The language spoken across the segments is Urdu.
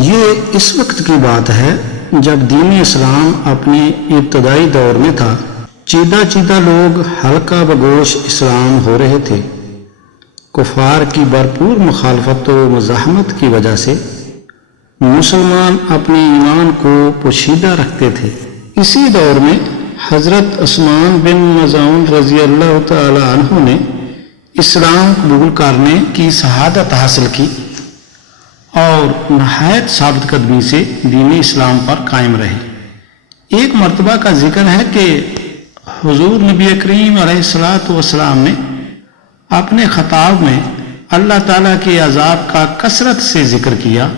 یہ اس وقت کی بات ہے جب دین اسلام اپنے ابتدائی دور میں تھا۔ چیدہ چیدہ لوگ حلقہ بگوش اسلام ہو رہے تھے۔ کفار کی بھرپور مخالفت و مزاحمت کی وجہ سے مسلمان اپنے ایمان کو پوشیدہ رکھتے تھے۔ اسی دور میں حضرت عثمان بن مظعون رضی اللہ تعالی عنہ نے اسلام قبول کرنے کی شہادت حاصل کی اور نہایت ثابت قدمی سے دین اسلام پر قائم رہے۔ ایک مرتبہ کا ذکر ہے کہ حضور نبی کریم علیہ الصلاۃ والسلام نے اپنے خطاب میں اللہ تعالیٰ کے عذاب کا کثرت سے ذکر کیا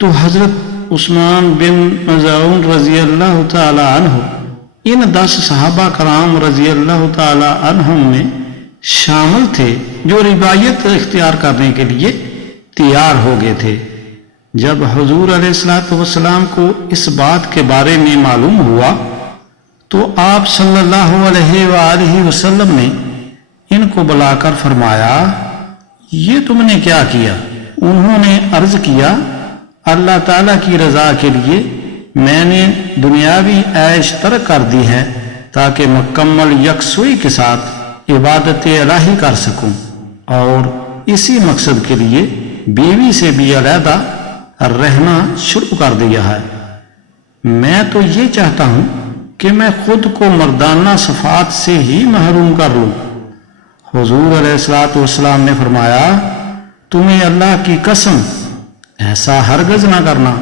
تو حضرت عثمان بن مظعون رضی اللہ تعالی عنہ ان 10 صحابہ کرام رضی اللہ تعالی عنہم میں شامل تھے جو روایت اختیار کرنے کے لیے تیار ہو گئے تھے۔ جب حضور علیہ الصلاۃ والسلام کو اس بات کے بارے میں معلوم ہوا تو آپ صلی اللہ علیہ وآلہ وسلم نے ان کو بلا کر فرمایا، یہ تم نے کیا کیا؟ انہوں نے عرض کیا، اللہ تعالیٰ کی رضا کے لیے میں نے دنیاوی عیش ترک کر دی ہے تاکہ مکمل یکسوئی کے ساتھ عبادت الہی کر سکوں، اور اسی مقصد کے لیے بیوی سے بھی علیحدہ رہنا شروع کر دیا ہے۔ میں تو یہ چاہتا ہوں کہ میں خود کو مردانہ صفات سے ہی محروم کر لوں۔ حضور علیہ الصلوۃ والسلام نے فرمایا، تمہیں اللہ کی قسم ایسا ہرگز نہ کرنا۔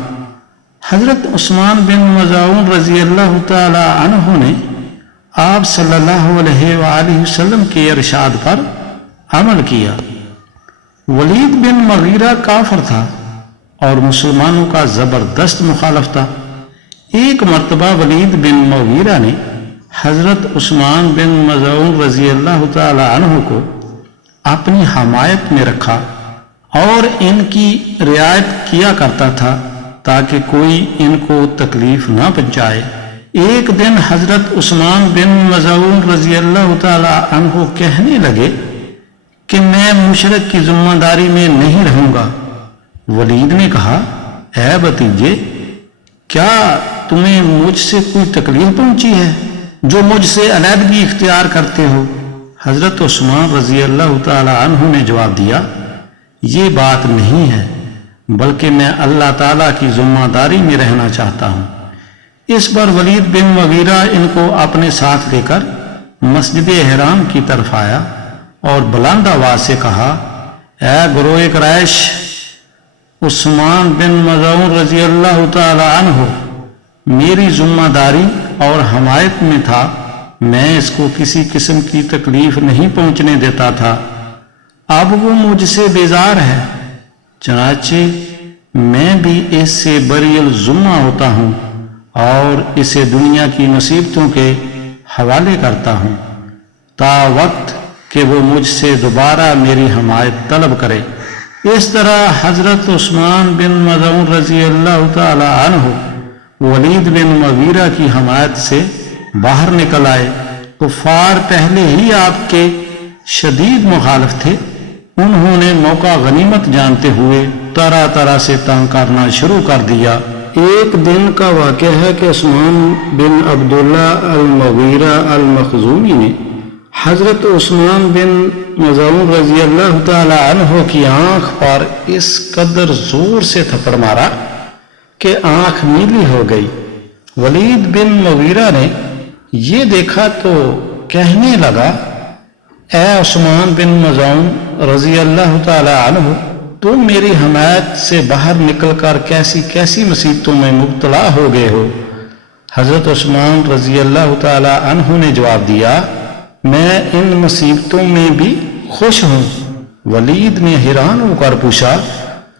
حضرت عثمان بن مظعون رضی اللہ تعالی عنہ نے آپ صلی اللہ علیہ وآلہ وسلم کے ارشاد پر عمل کیا۔ ولید بن مغیرہ کافر تھا اور مسلمانوں کا زبردست مخالف تھا۔ ایک مرتبہ ولید بن مغیرہ نے حضرت عثمان بن مظعون رضی اللہ تعالی عنہ کو اپنی حمایت میں رکھا اور ان کی رعایت کیا کرتا تھا تاکہ کوئی ان کو تکلیف نہ پہنچائے۔ ایک دن حضرت عثمان بن مظعون رضی اللہ تعالی عنہ کہنے لگے کہ میں مشرک کی ذمہ داری میں نہیں رہوں گا۔ ولید نے کہا، اے بھتیجے، کیا تمہیں مجھ سے کوئی تکلیف پہنچی ہے جو مجھ سے علیحدگی اختیار کرتے ہو؟ حضرت عثمان رضی اللہ تعالی عنہ نے جواب دیا، یہ بات نہیں ہے، بلکہ میں اللہ تعالیٰ کی ذمہ داری میں رہنا چاہتا ہوں۔ اس پر ولید بن مغیرہ ان کو اپنے ساتھ لے کر مسجد حرام کی طرف آیا اور بلند آواز سے کہا، اے گروہ قریش، عثمان بن مظعون رضی اللہ تعالی عنہ میری ذمہ داری اور حمایت میں تھا، میں اس کو کسی قسم کی تکلیف نہیں پہنچنے دیتا تھا۔ اب وہ مجھ سے بیزار ہے، چنانچہ میں بھی اس سے بری الذمہ ہوتا ہوں اور اسے دنیا کی مصیبتوں کے حوالے کرتا ہوں تا وقت کہ وہ مجھ سے دوبارہ میری حمایت طلب کرے۔ اس طرح حضرت عثمان بن مظعون رضی اللہ تعالی عنہ ولید بن مغیرہ کی حمایت سے باہر نکل آئے۔ کفار پہلے ہی آپ کے شدید مخالف تھے، انہوں نے موقع غنیمت جانتے ہوئے طرح طرح سے تنگ کرنا شروع کر دیا۔ ایک دن کا واقعہ ہے کہ عثمان بن عبداللہ المغیرہ المخزومی نے حضرت عثمان بن مظعون رضی اللہ تعالی عنہ کی آنکھ پر اس قدر زور سے تھپڑ مارا کہ آنکھ نیلی ہو گئی۔ ولید بن مغیرہ نے یہ دیکھا تو کہنے لگا، اے عثمان بن مظعون رضی اللہ تعالی عنہ، تم میری حمایت سے باہر نکل کر کیسی کیسی مصیبتوں میں مبتلا ہو گئے ہو؟ حضرت عثمان رضی اللہ تعالی عنہ نے جواب دیا، میں ان مصیبتوں میں بھی خوش ہوں۔ ولید نے حیران ہو کر پوچھا،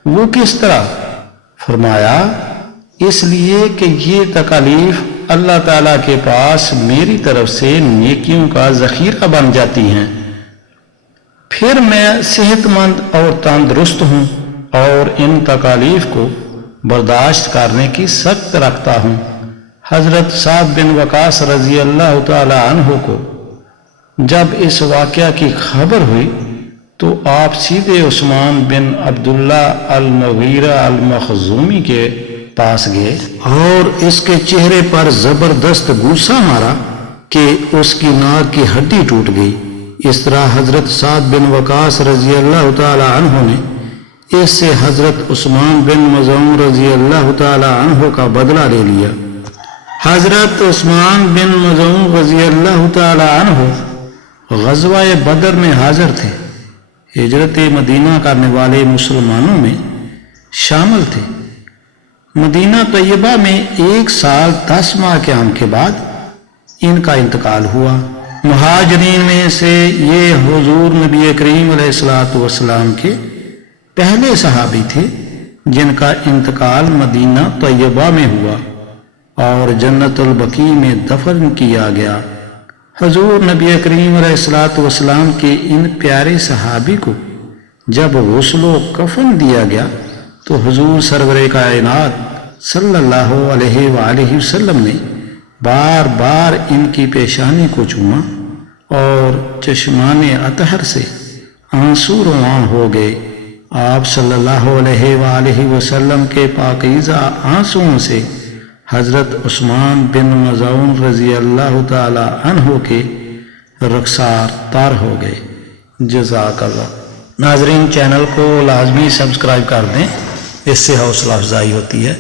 وہ کس طرح؟ فرمایا، اس لیے کہ یہ تکالیف اللہ تعالیٰ کے پاس میری طرف سے نیکیوں کا ذخیرہ بن جاتی ہیں، پھر میں صحت مند اور تندرست ہوں اور ان تکالیف کو برداشت کرنے کی سخت رکھتا ہوں۔ حضرت سعد بن وقاص رضی اللہ تعالی عنہ کو جب اس واقعہ کی خبر ہوئی تو آپ سیدھے عثمان بن عبداللہ المغیرہ المخزومی کے پاس گئے اور اس کے چہرے پر زبردست گوسہ مارا کہ اس کی ناک کی ہڈی ٹوٹ گئی۔ اس طرح حضرت سعد بن وقاص رضی اللہ تعالی عنہ نے اس سے حضرت عثمان بن مظعون رضی اللہ تعالی عنہ کا بدلہ لے لیا۔ حضرت عثمان بن مظعون رضی اللہ تعالی عنہ غزوہ بدر میں حاضر تھے، ہجرت مدینہ کرنے والے مسلمانوں میں شامل تھے۔ مدینہ طیبہ میں 1 سال 10 ماہ قیام کے بعد ان کا انتقال ہوا۔ مہاجرین میں سے یہ حضور نبی کریم علیہ السلام کے پہلے صحابی تھے جن کا انتقال مدینہ طیبہ میں ہوا اور جنت البقیع میں دفن کیا گیا۔ حضور نبی کریم علیہ السلام کے ان پیارے صحابی کو جب غسل و کفن دیا گیا تو حضور سرور کائنات صلی اللہ علیہ وآلہ وسلم نے بار بار ان کی پیشانی کو چوما اور چشمان اطہر سے آنسو رواں ہو گئے۔ آپ صلی اللہ علیہ وآلہ وسلم کے پاکیزہ آنسوؤں سے حضرت عثمان بن مظعون رضی اللہ تعالی عنہ کے رخسار تار ہو گئے۔ جزاک اللہ۔ ناظرین، چینل کو لازمی سبسکرائب کر دیں، اس سے حوصلہ افزائی ہوتی ہے۔